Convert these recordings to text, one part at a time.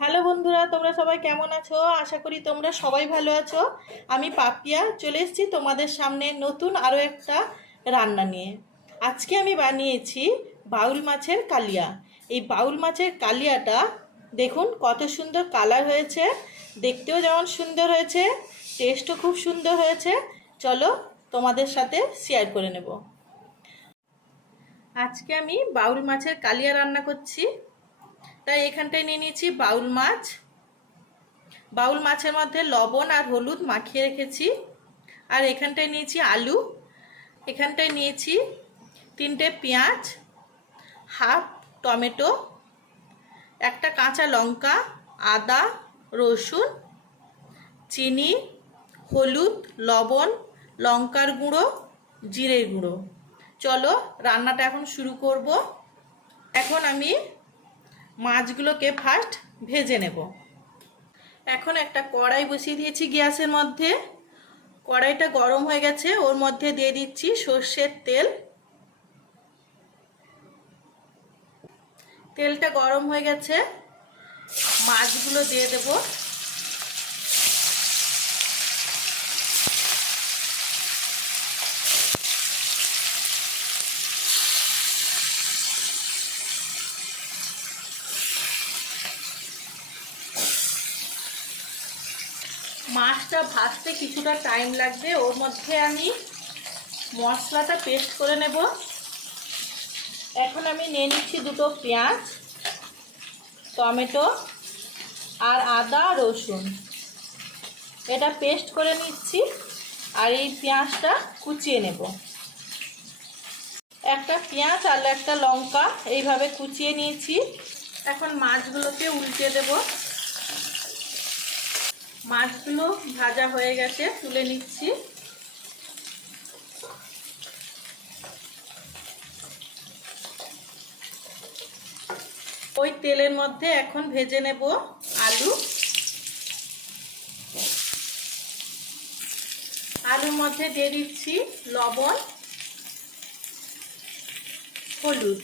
Hello বন্ধুরা, তোমরা সবাই কেমন আছো? আশা করি তোমরা সবাই ভালো আছো। আমি পাপিয়া চলে এসেছি তোমাদের সামনে নতুন আরও একটা রান্না নিয়ে। আজকে আমি বানিয়েছি বাউল মাছের কালিয়া। এই বাউল মাছের কালিয়াটা দেখুন কত সুন্দর কালার হয়েছে, দেখতেও যেমন সুন্দর হয়েছে, টেস্টও খুব সুন্দর হয়েছে। চলো তোমাদের সাথে শেয়ার করে নেব। আজকে আমি বাউল মাছের কালিয়া রান্না করছি। তাই এখানটায় নিয়ে নিয়েছি বাউল মাছ। বাউল মাছের মধ্যে লবণ আর হলুদ মাখিয়ে রেখেছি। আর এখানটায় নিয়েছি আলু, এখানটায় নিয়েছি 3টে পেঁয়াজ, হাফ টমেটো, একটা কাঁচা লঙ্কা, আদা, রসুন, চিনি, হলুদ, লবণ, লঙ্কার গুঁড়ো, জিরের গুঁড়ো। চলো রান্নাটা এখন শুরু করব। এখন আমি মাছগুলোকে ফার্স্ট ভেজে নেব। এখন একটা কড়াই বসিয়ে দিয়েছি গ্যাসের মধ্যে। কড়াইটা গরম হয়ে গেছে, ওর মধ্যে দিয়ে দিচ্ছি সর্ষের তেল। তেলটা গরম হয়ে গেছে, মাছগুলো দিয়ে দেব। মাছটা ভাজতে কিছুটা টাইম লাগবে, ওর মধ্যে আমি মশলাটা পেস্ট করে নেব। এখন আমি নিয়ে নিচ্ছি 2টো পেঁয়াজ, টমেটো আর আদা রসুন, এটা পেস্ট করে নিচ্ছি। আর এই পেঁয়াজটা কুচিয়ে নেব। একটা পেঁয়াজ আর একটা লঙ্কা এইভাবে কুচিয়ে নিয়েছি। এখন মাছগুলোকে উল্টে দেব। মাছগুলো ভাজা হয়ে গেছে, তুলে নিচ্ছি। ওই তেলের মধ্যে এখন ভেজে নেব আলু। আলুর মধ্যে দিয়ে দিচ্ছি লবণ, হলুদ,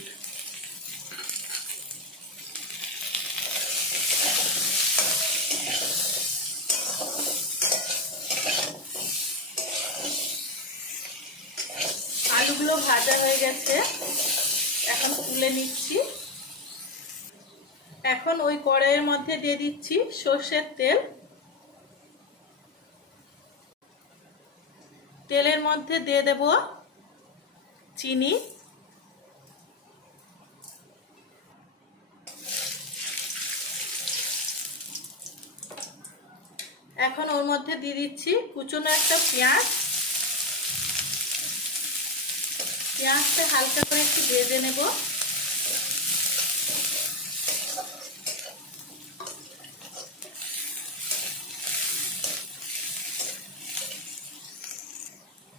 আলুগুলো ভাজা হয়ে গেছে, এখন তুলে নিচ্ছি। এখন ওই কড়াইয়ের মধ্যে দিয়ে দিচ্ছি সর্ষের তেল। তেলের মধ্যে দিয়ে দেব চিনি, এখন ওর মধ্যে দিয়ে দিচ্ছি কুচনো একটা পেঁয়াজ। পেঁয়াজটা হালকা করে একটু ভেজে নেব।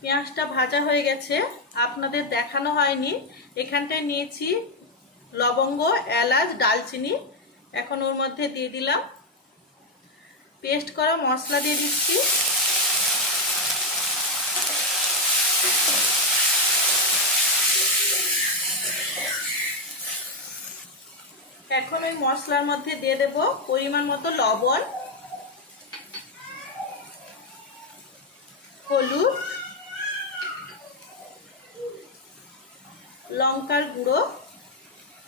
পেঁয়াজটা ভাজা হয়ে গেছে, আপনাদের দেখানো হয়নি। এখানটায় নিয়েছি লবঙ্গ, এলাচ, দারচিনি। এখন ওর মধ্যে দিয়ে দিলাম পেস্ট করা মশলা, দিয়ে দিচ্ছি। এখন ওই মশলার মধ্যে দিয়ে দেব পরিমাণ মতো লবণ, হলুদ, লঙ্কার গুঁড়ো।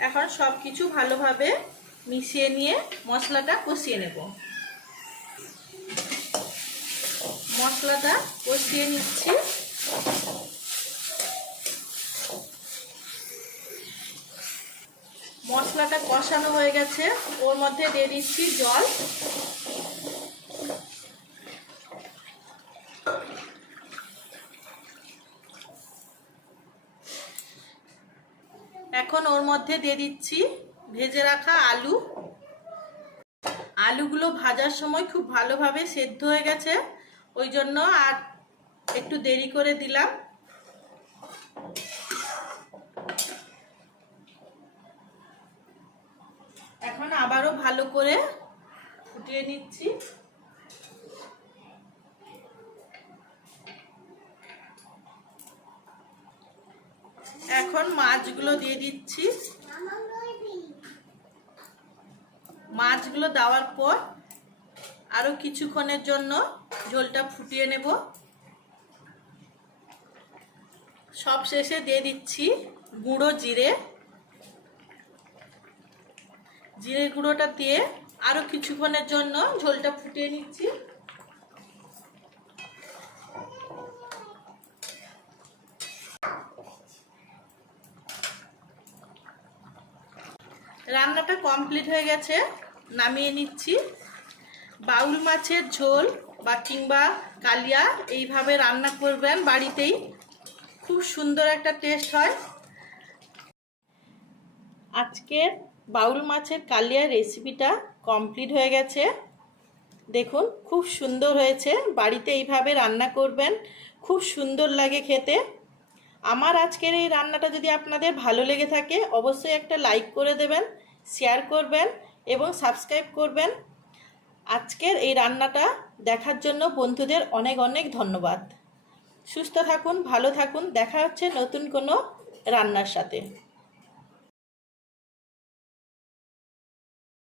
এখন সব কিছু ভালোভাবে মিশিয়ে নিয়ে মশলাটা কষিয়ে নেব। মশলাটা কষিয়ে নিচ্ছি। মশলাটা কষানো হয়ে গেছে, ওর মধ্যে দিয়ে দিচ্ছি জল। এখন ওর মধ্যে দিয়ে দিচ্ছি ভেজে রাখা আলু। আলুগুলো ভাজার সময় খুব ভালোভাবে সেদ্ধ হয়ে গেছে, ওই জন্য আর একটু দেরি করে দিলাম। এখন আবারও ভালো করে ফুটিয়ে নিচ্ছি। এখন মাছগুলো দিয়ে দিচ্ছি। মাছগুলো দেওয়ার পর আরও কিছুক্ষণের জন্য ঝোলটা ফুটিয়ে নেব। সব শেষে দিয়ে দিচ্ছি গুঁড়ো জিরে। জিরে গুঁড়োটা দিয়ে আরও কিছুক্ষণের জন্য ঝোলটা ফুটিয়ে নিচ্ছি। রান্নাটা কমপ্লিট হয়ে গেছে, নামিয়ে নিচ্ছি। বাউল মাছের ঝোল বা কিংবা কালিয়া এইভাবে রান্না করবেন বাড়িতেই, খুব সুন্দর একটা টেস্ট হয়। আজকের বাউল মাছের কালিয়া রেসিপিটা কমপ্লিট হয়ে গেছে। দেখুন খুব সুন্দর হয়েছে, বাড়িতে এইভাবে রান্না করবেন, খুব সুন্দর লাগে খেতে। আমার আজকের এই রান্নাটা যদি আপনাদের ভালো লেগে থাকে অবশ্যই একটা লাইক করে দেবেন, শেয়ার করবেন এবং সাবস্ক্রাইব করবেন। আজকের এই রান্নাটা দেখার জন্য বন্ধুদের অনেক অনেক ধন্যবাদ। সুস্থ থাকুন, ভালো থাকুন, দেখা হচ্ছে নতুন কোনো রান্নার সাথে।